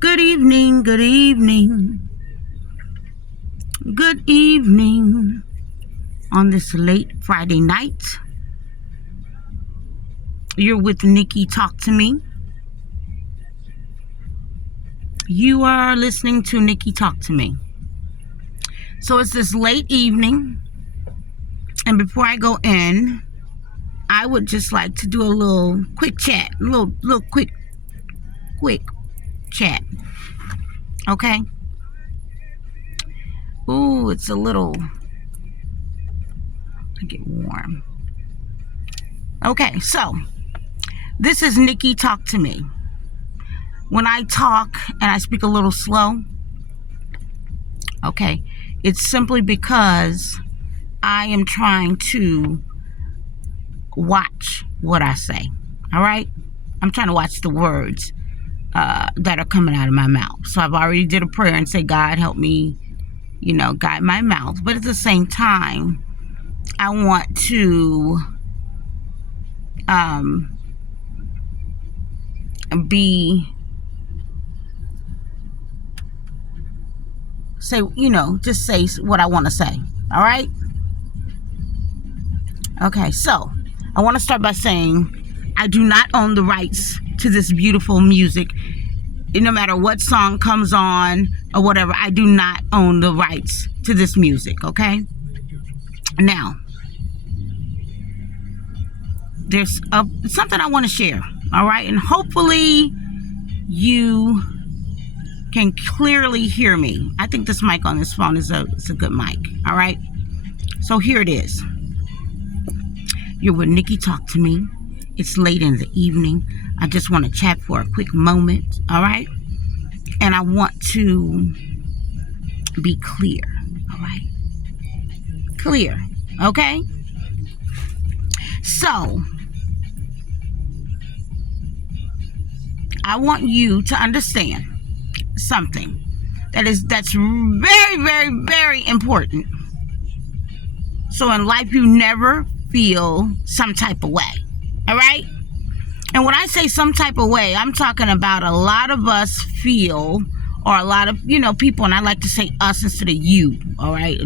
Good evening, good evening, good evening on this late Friday night. You're with Nikki Talk to Me. You are listening to Nikki Talk to Me. So it's this late evening, and before I go in, I would just like to do a little quick chat, a little quick chat. Okay? Ooh, it's a little, I get warm. Okay, so this is Nikki Talk to Me. When I talk and I speak a little slow, okay, it's simply because I am trying to watch what I say. All right? I'm trying to watch the words that are coming out of my mouth. So I've already did a prayer and say, God, help me, guide my mouth. But at the same time, I want to just say what I want to say. All right? Okay, so I want to start by saying I do not own the rights to this beautiful music. No matter what song comes on or whatever, I do not own the rights to this music, okay? Now, there's something I want to share, all right? And hopefully you can clearly hear me. I think this mic on this phone is a good mic, all right? So here it is. You're with Nikki Talk to Me. It's late in the evening. I just want to chat for a quick moment, all right? And I want to be clear, all right? Clear, okay? So, I want you to understand something that's very, very, very important. So in life, you never feel some type of way. All right? And when I say some type of way, I'm talking about a lot of us feel, or a lot of, people, and I like to say us instead of you, all right?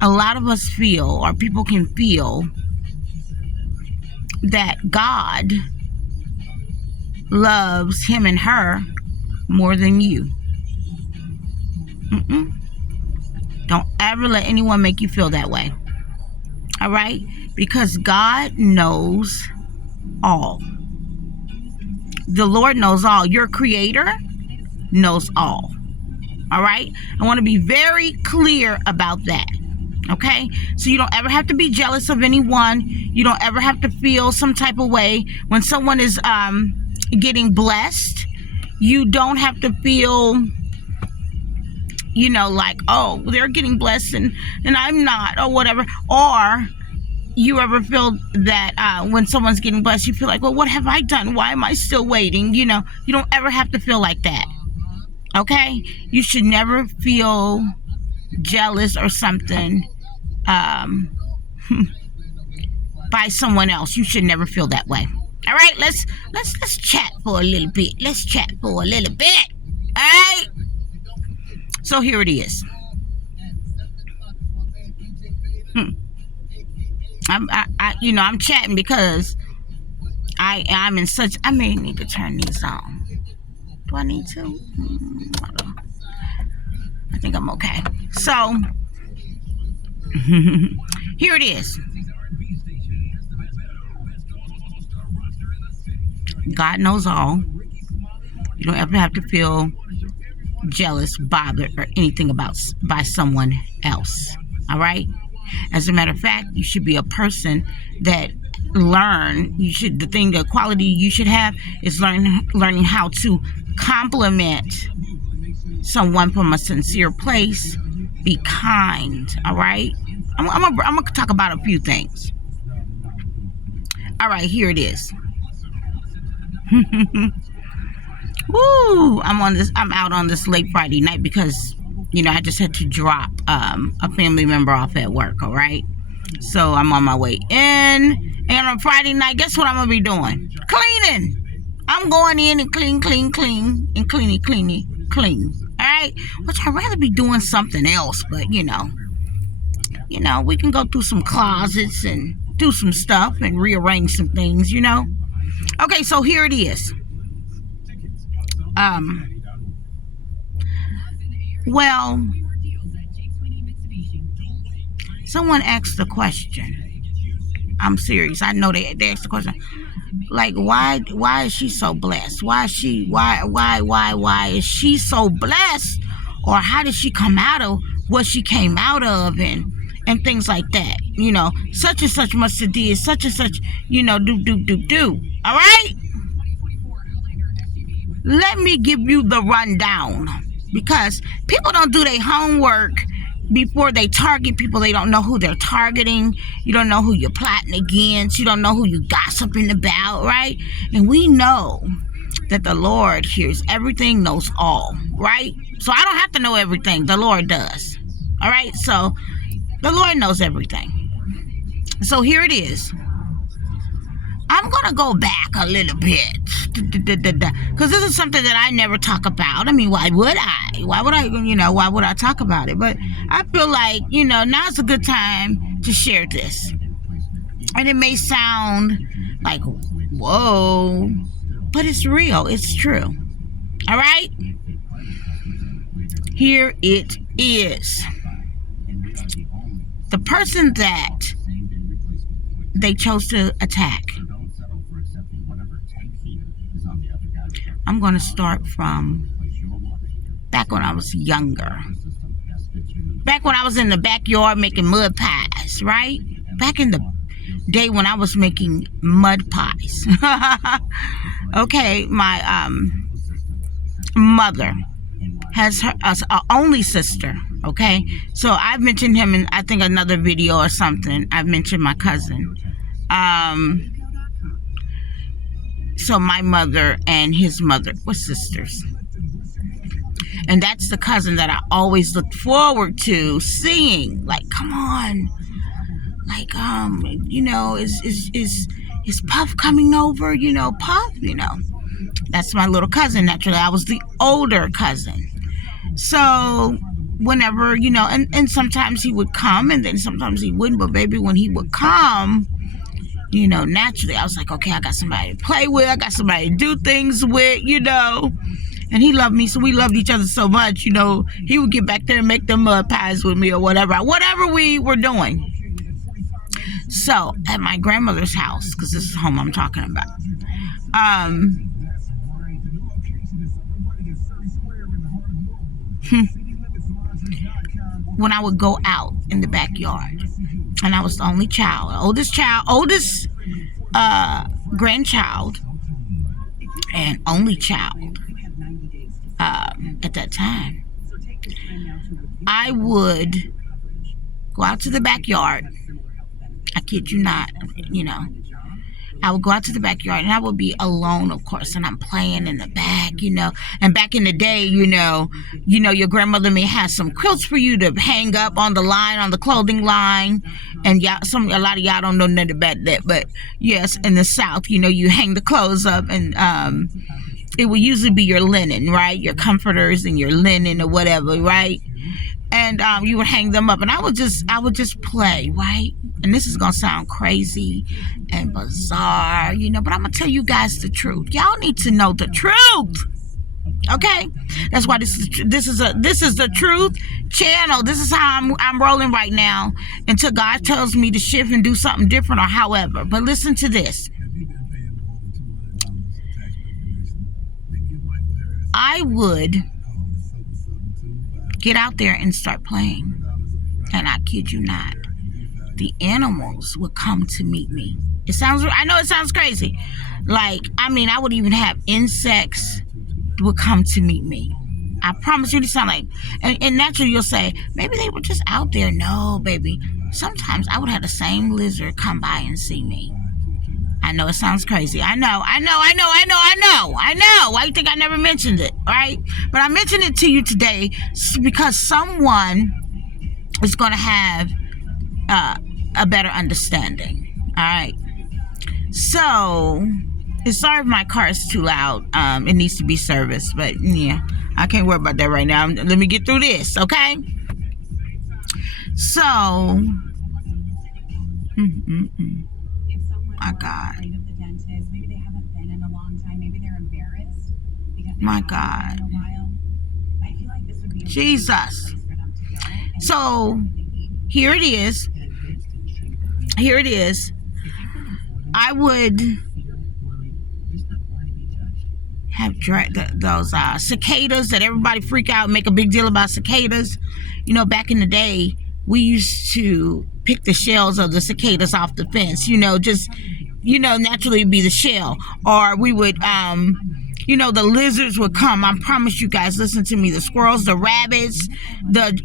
A lot of us feel, or people can feel, that God loves him and her more than you. Don't ever let anyone make you feel that way. All right? Because God knows all. The Lord knows all. Your creator knows all. All right? I want to be very clear about that. Okay? So you don't ever have to be jealous of anyone. You don't ever have to feel some type of way when someone is getting blessed. You don't have to feel like, oh, they're getting blessed and I'm not, or whatever. Or you ever feel that when someone's getting blessed, you feel like, well, what have I done? Why am I still waiting? You don't ever have to feel like that. Okay? You should never feel jealous or something by someone else. You should never feel that way. All right? Let's chat for a little bit. Let's chat for a little bit. All right? So here it is. I'm chatting because I'm in such. I may need to turn these on. Do I need to? I think I'm okay. So here it is. God knows all. You don't ever have to feel jealous, bothered, or anything by someone else. All right? As a matter of fact, you should be a person that the quality you should have is learning how to compliment someone from a sincere place. Be kind. All right? I'm gonna talk about a few things. All right, here it is. Woo! I'm out on this late Friday night because I just had to drop a family member off at work. All right, so I'm on my way in, and on Friday night, guess what I'm gonna be doing? Cleaning. I'm going in and clean, and clean. All right, which I'd rather be doing something else, but you know, we can go through some closets and do some stuff and rearrange some things, you know. Okay, so here it is. Well, someone asked the question. I'm serious. I know they asked the question. Like, why is she so blessed? Why is she so blessed? Or how did she come out of what she came out of, and things like that? You know, such and such must have did such and such, you know, do. All right? Let me give you the rundown, because people don't do their homework before they target people. They don't know who they're targeting. You don't know who you're plotting against. You don't know who you're gossiping about, right? And we know that the Lord hears everything, knows all, right? So I don't have to know everything. The Lord does. All right? So the Lord knows everything. So here it is. I'm going to go back a little bit, because this is something that I never talk about. I mean, why would I talk about it? But I feel like, now's a good time to share this. And it may sound like, whoa, but it's real. It's true. All right? Here it is. The person that they chose to attack. I'm going to start from back when I was younger. Back when I was in the backyard making mud pies, right? Back in the day when I was making mud pies. Okay, my mother has her only sister, okay? So I've mentioned him in, I think, another video or something. I've mentioned my cousin. So my mother and his mother were sisters. And that's the cousin that I always looked forward to seeing. Like, come on. Like, is Puff coming over? Puff, That's my little cousin, naturally. I was the older cousin. So whenever, and sometimes he would come, and then sometimes he wouldn't. But baby, when he would come, naturally, I was like, okay, I got somebody to play with. I got somebody to do things with, And he loved me, so we loved each other so much, He would get back there and make them mud pies with me or whatever we were doing. So, at my grandmother's house, because this is home I'm talking about, when I would go out in the backyard, and I was the only child, oldest grandchild, and only child at that time, I would go out to the backyard. I kid you not, I would go out to the backyard, and I would be alone, of course, and I'm playing in the back, And back in the day, your grandmother may have some quilts for you to hang up on the line, on the clothing line, and a lot of y'all don't know nothing about that, but yes, in the South, you hang the clothes up, and it would usually be your linen, right? Your comforters and your linen or whatever, right? And you would hang them up, and I would just play, right? And this is gonna sound crazy and bizarre, but I'm gonna tell you guys the truth. Y'all need to know the truth, okay? That's why this is the truth channel. This is how I'm rolling right now until God tells me to shift and do something different or however. But listen to this. I would get out there and start playing, and I kid you not, the animals would come to meet me. I know it sounds crazy. Like, I would even have insects would come to meet me. I promise you, this sound like, and naturally you'll say, maybe they were just out there. No, baby. Sometimes I would have the same lizard come by and see me. I know it sounds crazy. I know. Why you think I never mentioned it, all right? But I mentioned it to you today because someone is going to have a better understanding, all right? So, Sorry if my car is too loud. It needs to be serviced, but yeah, I can't worry about that right now. Let me get through this, okay? So, my God. My God. Jesus. So, here it is. Here it is. I would have those cicadas that everybody freak out and make a big deal about cicadas. You know, back in the day, we used to pick the shells of the cicadas off the fence, you know, just, you know, naturally be the shell. Or we would, you know, the lizards would come. I promise you guys, listen to me. The squirrels, the rabbits, the,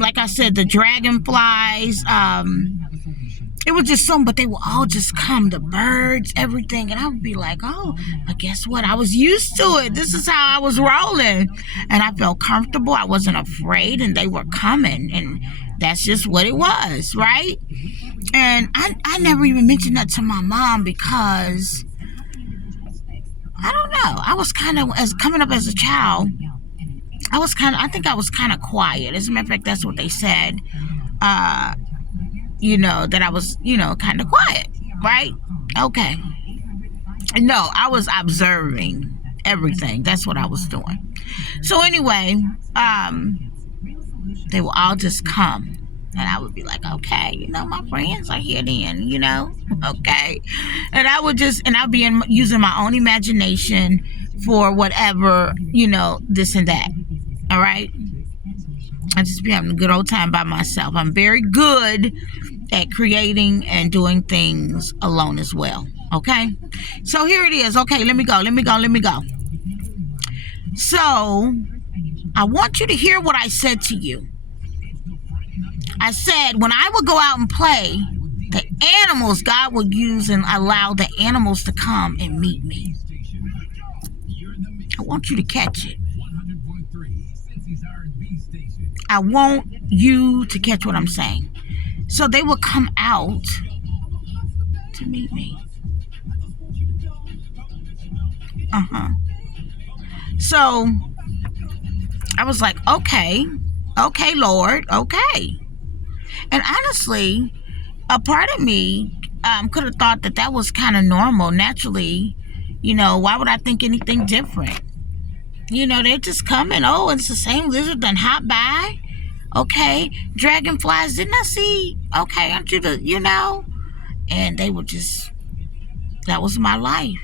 like I said, the dragonflies, it was just some, but they would all just come, the birds, everything. And I would be like, oh, but guess what? I was used to it. This is how I was rolling. And I felt comfortable. I wasn't afraid, and they were coming. And that's just what it was, right? And I never even mentioned that to my mom because, I don't know. I was kind of, as coming up as a child, I think I was kind of quiet. As a matter of fact, that's what they said. You know, that I was, you know, kind of quiet, right? Okay. No, I was observing everything. That's what I was doing. So anyway, they will all just come. And I would be like, okay, you know, my friends are here then, you know, okay. And I would just, and I'd be using my own imagination for whatever, you know, this and that. All right. I just be having a good old time by myself. I'm very good at creating and doing things alone as well. Okay. So here it is. Okay. Let me go. So I want you to hear what I said to you. I said, when I would go out and play, the animals, God would use and allow the animals to come and meet me. I want you to catch it. I want you to catch what I'm saying. So they will come out to meet me. So I was like, okay, Lord, okay. And honestly, a part of me could have thought that was kind of normal, naturally. You know, why would I think anything different? You know, they're just coming. Oh, it's the same lizard done hop by. Okay, dragonflies, didn't I see? Okay, aren't you the, you know? And they were just, that was my life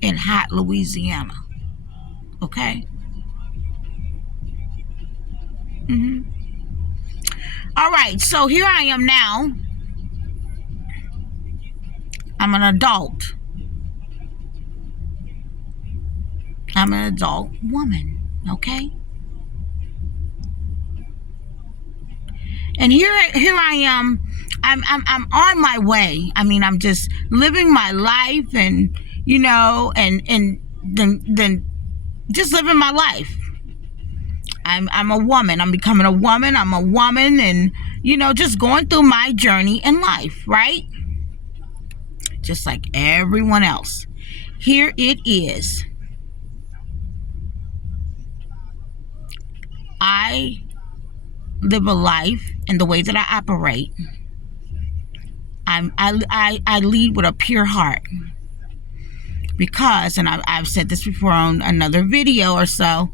in hot Louisiana. Okay? All right, so here I am now. I'm an adult. I'm an adult woman, okay? And here I am. I'm on my way. I mean, I'm just living my life, and you know, and then just living my life. I'm a woman. I'm becoming a woman. I'm a woman, and you know, just going through my journey in life, right? Just like everyone else. Here it is. I live a life in the way that I operate. I lead with a pure heart, because, and I've said this before on another video or so,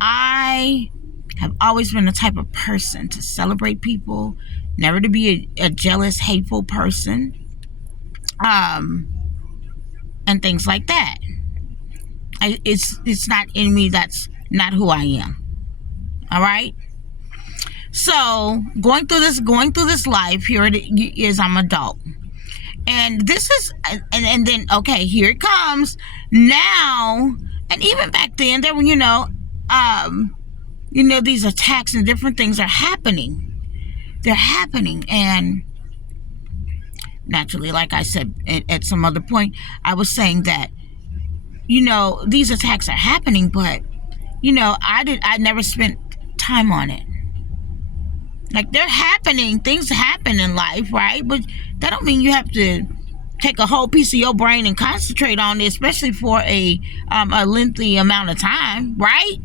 I have always been the type of person to celebrate people, never to be a jealous, hateful person, and things like that. It's not in me. That's not who I am. All right. So going through this life, here it is. I'm adult, and this is, and then okay, here it comes now. And even back then, there were, you know, these attacks and different things are happening. They're happening, and naturally, like I said at some other point, I was saying that, you know, these attacks are happening, but you know, I never spent time on it. Like, they're happening, things happen in life, right? But that don't mean you have to take a whole piece of your brain and concentrate on it, especially for a lengthy amount of time, right?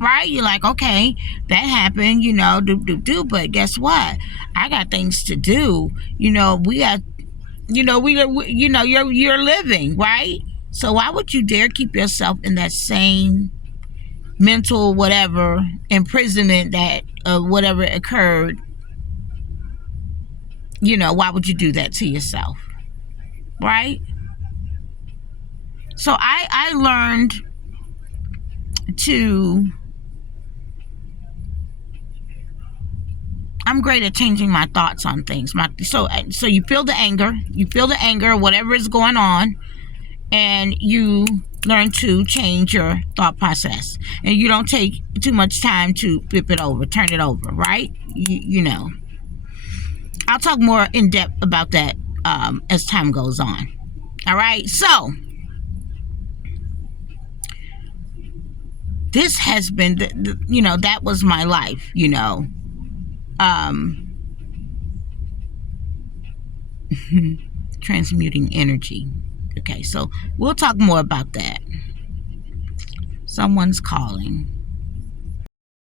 Right? You're like, okay, that happened, but guess what? I got things to do. We got, you're living, right? So why would you dare keep yourself in that same mental whatever imprisonment that whatever occurred? Why would you do that to yourself? Right? So I learned I'm great at changing my thoughts on things. So you feel the anger, whatever is going on, and you learn to change your thought process. And you don't take too much time to flip it over, turn it over, right? I'll talk more in depth about that as time goes on. All right, so this has been, that was my life, transmuting energy. Okay, so we'll talk more about that. Someone's calling.